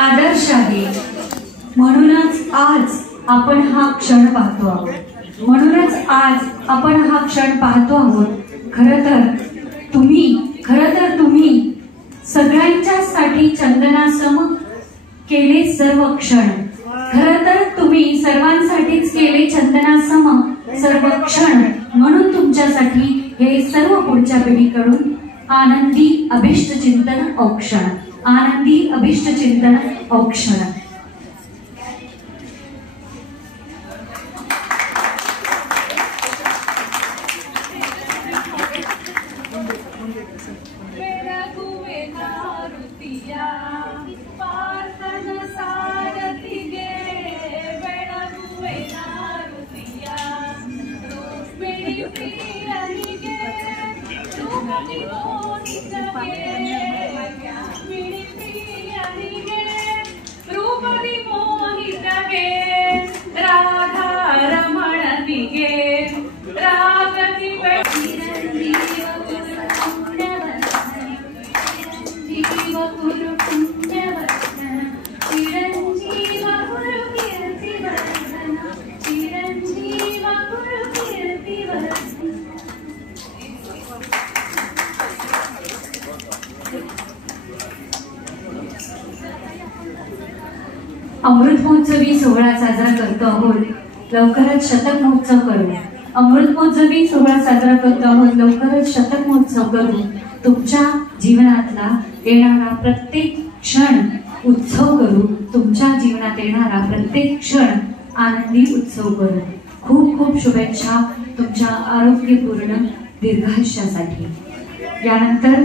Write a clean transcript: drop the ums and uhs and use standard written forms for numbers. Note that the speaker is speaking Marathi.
आदर्श आहे। म्हणूनच आज आपण हा क्षण पाहतो आहोत। म्हणूनच आज आपण हा क्षण पाहतो आहोत। खरं तर तुम्ही सगळ्यांच्यासाठी चंदनासम केले सर्व क्षण। खरं तर तुम्ही सर्वांसाठीच केले चंदनासम सर्व क्षण। म्हणून तुमच्यासाठी हे सर्व पुढच्या पिढीकडून आनंदी अभिष्ट चिंतन औक्षण, आनंदी अभिष्ट चिंतन औक्षण। अमृत महोत्सवी सोहळा साजरा करतो आहोत, लवकरच शतक महोत्सव करू। अमृत महोत्सवी सोहळा साजरा करतो आहोत, लवकरच शतक महोत्सव करू। तुमच्या जीवनातला येणारा प्रत्येक क्षण उत्सव करू। तुमच्या जीवनात येणारा प्रत्येक क्षण आनंदी उत्सव करू। खूप खूप शुभेच्छा तुमच्या आरोग्यपूर्ण दीर्घायुष्यासाठी। यानंतर